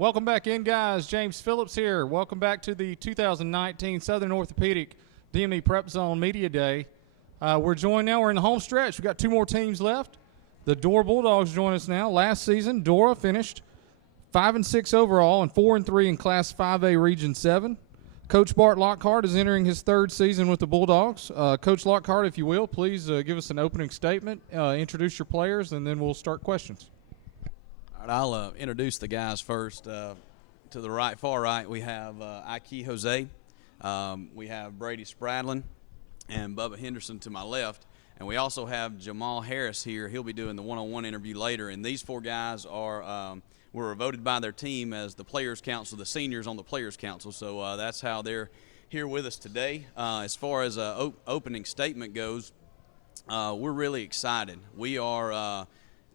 Welcome back in, guys. James Phillips here. Welcome back to the 2019 Southern Orthopedic DME PrepZone Media Day. We're joined now. We're in the home stretch. We've got two more teams left. The Dora Bulldogs join us now. Last season, Dora finished 5-6 overall and 4-3 in Class 5A Region 7. Coach Bart Lockhart is entering his third season with the Bulldogs. Coach Lockhart, if you will, please give us an opening statement, introduce your players, and then we'll start questions. All right, I'll introduce the guys first. To the right, far right, we have Ike Jose. We have Brady Spradlin and Bubba Henderson to my left. And we also have Jamal Harris here. He'll be doing the one-on-one interview later. And these four guys were voted by their team as the Players' Council, the seniors on the Players' Council. So that's how they're here with us today. As far as opening statement goes, we're really excited. We are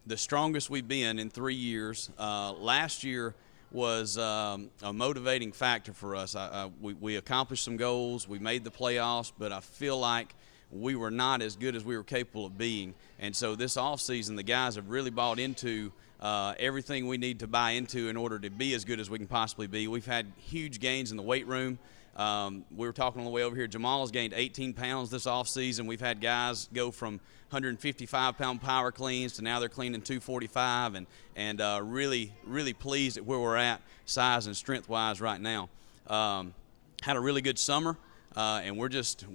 the strongest we've been in 3 years. Last year was a motivating factor for us. We accomplished some goals. We made the playoffs, but I feel like we were not as good as we were capable of being. And so this offseason, the guys have really bought into everything we need to buy into in order to be as good as we can possibly be. We've had huge gains in the weight room. We were talking on the way over here. Jamal's gained 18 pounds this offseason. We've had guys go from 155-pound power cleans to now they're cleaning 245, and really, really pleased at where we're at size and strength-wise right now. Had a really good summer, and we're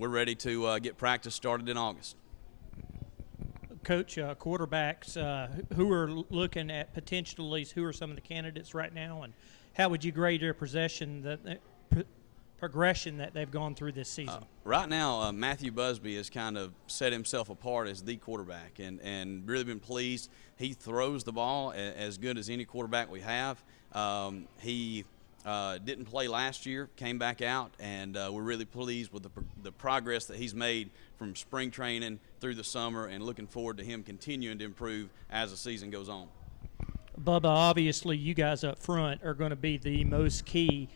ready to get practice started in August. Coach, quarterbacks, who are looking at potentially, who are some of the candidates right now, and how would you grade their progression that they've gone through this season? Right now, Matthew Busby has kind of set himself apart as the quarterback and really been pleased. He throws the ball as good as any quarterback we have. He didn't play last year, came back out, and we're really pleased with the progress that he's made from spring training through the summer, and looking forward to him continuing to improve as the season goes on. Bubba, obviously you guys up front are going to be the most key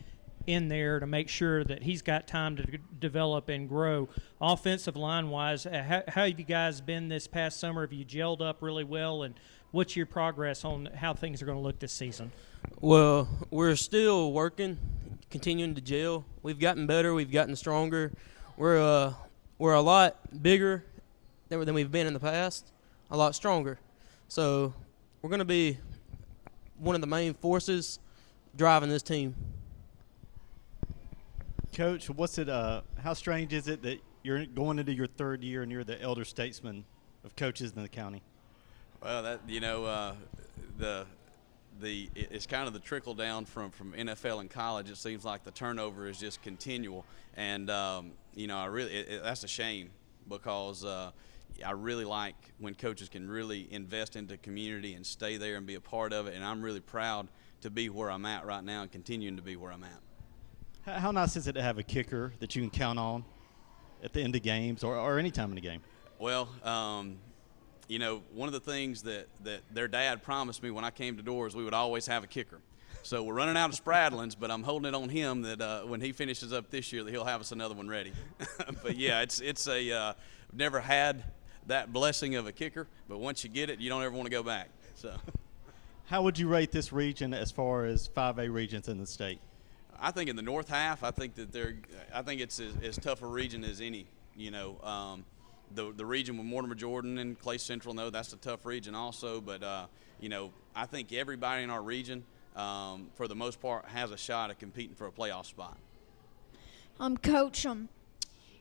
in there to make sure that he's got time to develop and grow. Offensive line-wise, how have you guys been this past summer? Have you gelled up really well, and what's your progress on how things are going to look this season? Well, we're still working, continuing to gel. We've gotten better. We've gotten stronger. We're a lot bigger than we've been in the past, a lot stronger. So we're going to be one of the main forces driving this team. Coach, how strange is it that you're going into your third year and you're the elder statesman of coaches in the county? Well, it's kind of the trickle down from NFL and college. It seems like the turnover is just continual, and that's a shame, because I really like when coaches can really invest into community and stay there and be a part of it, and I'm really proud to be where I'm at right now and continuing to be where I'm at. How nice is it to have a kicker that you can count on at the end of games or any time in the game? Well, one of the things that their dad promised me when I came to Doors, we would always have a kicker. So we're running out of Spradlins, but I'm holding it on him that when he finishes up this year, that he'll have us another one ready. But yeah, I've never had that blessing of a kicker, but once you get it, you don't ever want to go back. So, how would you rate this region as far as 5A regions in the state? I think in the north half, I think it's as tough a region as any. The region with Mortimer Jordan and Clay Central, no, that's a tough region also. But I think everybody in our region, for the most part, has a shot at competing for a playoff spot. Coach,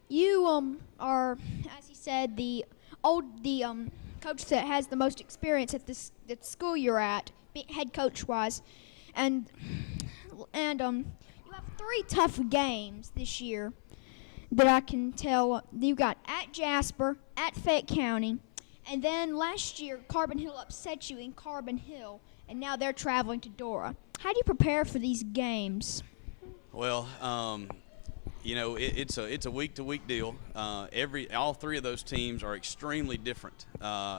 you are, as he said, the coach that has the most experience at the school you're at, head coach wise, and you have 3 tough games this year that I can tell. You got at Jasper, at Fayette County, and then last year Carbon Hill upset you in Carbon Hill, and now they're traveling to Dora. How do you prepare for these games? Well, it's a week-to-week deal. All 3 of those teams are extremely different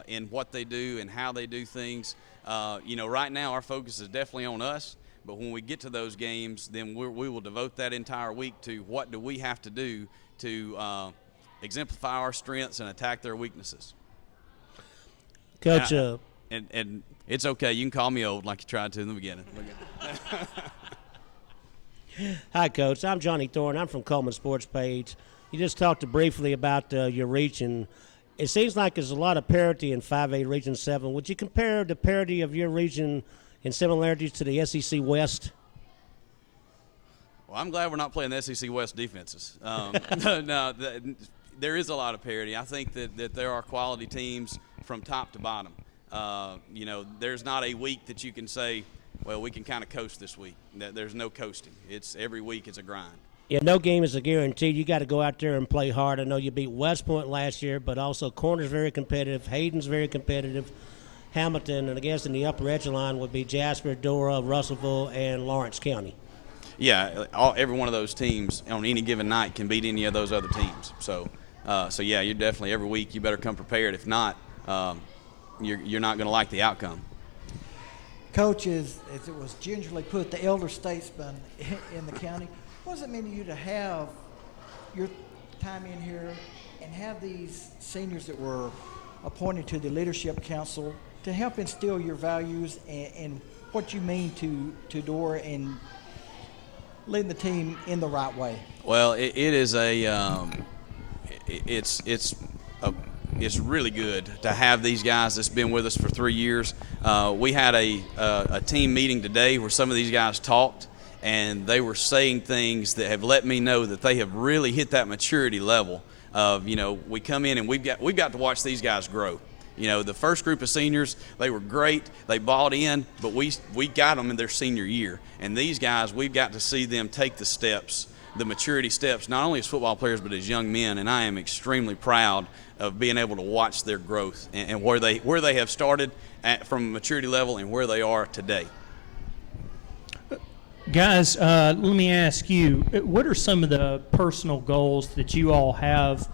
in what they do and how they do things. Right now our focus is definitely on us. But when we get to those games, then we will devote that entire week to what do we have to do to exemplify our strengths and attack their weaknesses. Coach, and It's okay. You can call me old like you tried to in the beginning. Hi, Coach. I'm Johnny Thorne. I'm from Coleman Sports Page. You just talked briefly about your reach, and it seems like there's a lot of parity in 5A Region 7. Would you compare the parity of your region in similarities to the SEC West? Well, I'm glad we're not playing the SEC West defenses. There is a lot of parity. I think that there are quality teams from top to bottom. There's not a week that you can say, well, we can kind of coast this week. There's no coasting. It's every week is a grind. Yeah, no game is a guarantee. You got to go out there and play hard. I know you beat West Point last year, but also Corner's very competitive. Hayden's very competitive. Hamilton, and I guess in the upper echelon would be Jasper, Dora, Russellville, and Lawrence County. Yeah, every one of those teams on any given night can beat any of those other teams. So yeah, you're definitely every week you better come prepared. If not, you're not going to like the outcome. Coach, as it was gingerly put, the elder statesman in the county, what does it mean to you to have your time in here and have these seniors that were appointed to the Leadership Council to help instill your values and what you mean to Dora and leading the team in the right way? Well, it's really good to have these guys that's been with us for 3 years. We had a team meeting today where some of these guys talked, and they were saying things that have let me know that they have really hit that maturity level of, we come in and we've got to watch these guys grow. The first group of seniors, they were great. They bought in, but we got them in their senior year. And these guys, we've got to see them take the steps, the maturity steps, not only as football players but as young men. And I am extremely proud of being able to watch their growth and where they have started from a maturity level and where they are today. Guys, let me ask you, what are some of the personal goals that you all have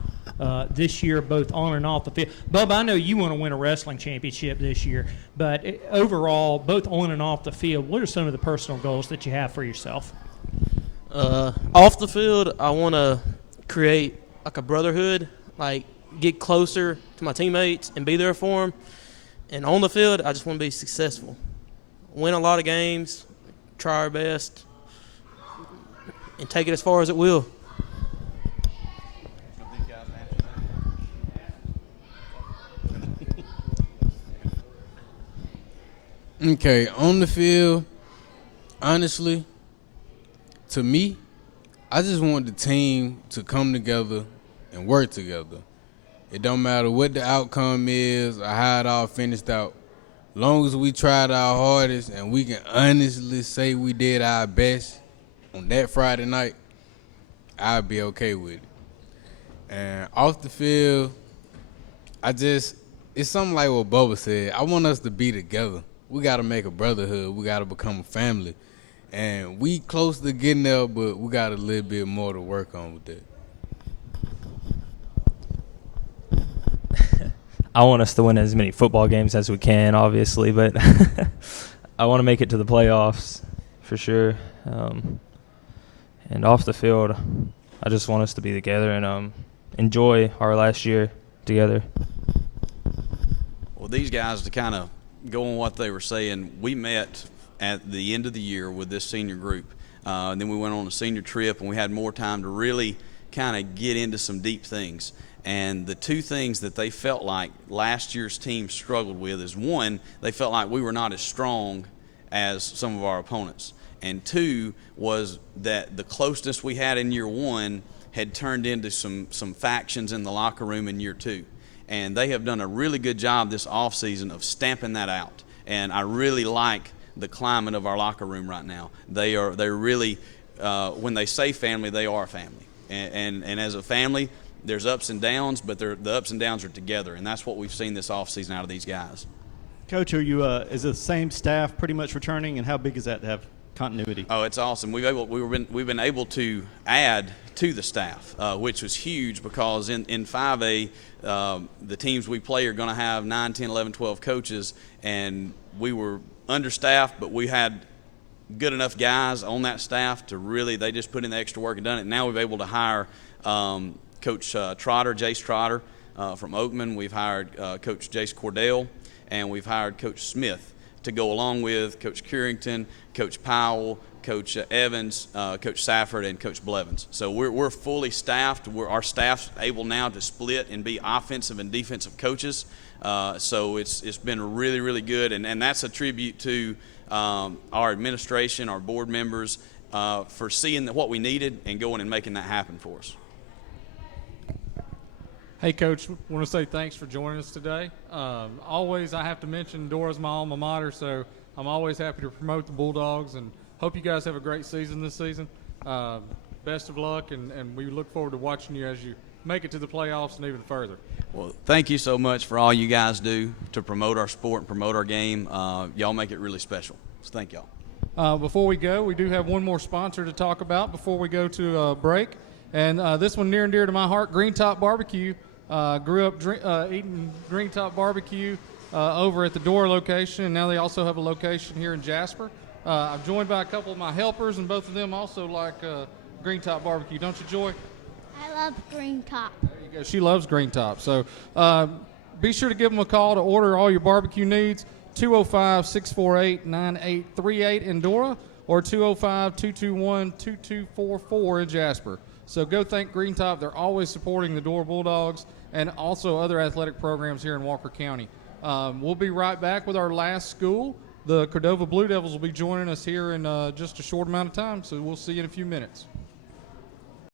this year, both on and off the field? Bub, I know you want to win a wrestling championship this year, but overall, both on and off the field, what are some of the personal goals that you have for yourself? Off the field, I want to create like a brotherhood, like get closer to my teammates and be there for them. And on the field, I just want to be successful, win a lot of games, try our best, and take it as far as it will. Okay, on the field, honestly, to me, I just want the team to come together and work together. It don't matter what the outcome is or how it all finished out. Long as we tried our hardest and we can honestly say we did our best on that Friday night, I'll be okay with it. And off the field, it's something like what Bubba said. I want us to be together. We got to make a brotherhood. We got to become a family. And we close to getting there, but we got a little bit more to work on with that. I want us to win as many football games as we can, obviously, but I want to make it to the playoffs for sure. And off the field, I just want us to be together and enjoy our last year together. Well, these guys, to kind of go on what they were saying, we met at the end of the year with this senior group. And then we went on a senior trip, and we had more time to really kind of get into some deep things. And the two things that they felt like last year's team struggled with is, one, they felt like we were not as strong as some of our opponents. And two was that the closeness we had in year one had turned into some factions in the locker room in year two. And they have done a really good job this offseason of stamping that out. And I really like the climate of our locker room right now. They're really, when they say family, they are family. And as a family, there's ups and downs, but the ups and downs are together, and that's what we've seen this offseason out of these guys. Coach, is the same staff pretty much returning, and how big is that to have continuity? Oh, it's awesome. We've been able to add to the staff, which was huge because in 5A, the teams we play are going to have 9, 10, 11, 12 coaches, and we were understaffed, but we had good enough guys on that staff to really, they just put in the extra work and done it. Now we've been able to hire Coach Trotter, Jace Trotter from Oakman. We've hired Coach Jace Cordell, and we've hired Coach Smith. to go along with Coach Curington, Coach Powell, Coach Evans, Coach Safford, and Coach Blevins. So we're fully staffed. Our staff's able now to split and be offensive and defensive coaches. So it's been really, really good, and that's a tribute to our administration, our board members, for seeing what we needed and going and making that happen for us. Hey, Coach, want to say thanks for joining us today. Always, I have to mention Dora's my alma mater, so I'm always happy to promote the Bulldogs, and hope you guys have a great season this season. Best of luck, and we look forward to watching you as you make it to the playoffs and even further. Well, thank you so much for all you guys do to promote our sport and promote our game. Y'all make it really special. So thank y'all. Before we go, we do have one more sponsor to talk about before we go to a break. And this one near and dear to my heart, Green Top BBQ. Grew up eating Green Top BBQ over at the Dora location, and now they also have a location here in Jasper. I'm joined by a couple of my helpers, and both of them also like Green Top BBQ. Don't you, Joy? I love Green Top. There you go. She loves Green Top. So be sure to give them a call to order all your barbecue needs, 205-648-9838 in Dora or 205-221-2244 in Jasper. So go thank Green Top. They're always supporting the Dora Bulldogs and also other athletic programs here in Walker County. We'll be right back with our last school. The Cordova Blue Devils will be joining us here in just a short amount of time, so we'll see you in a few minutes.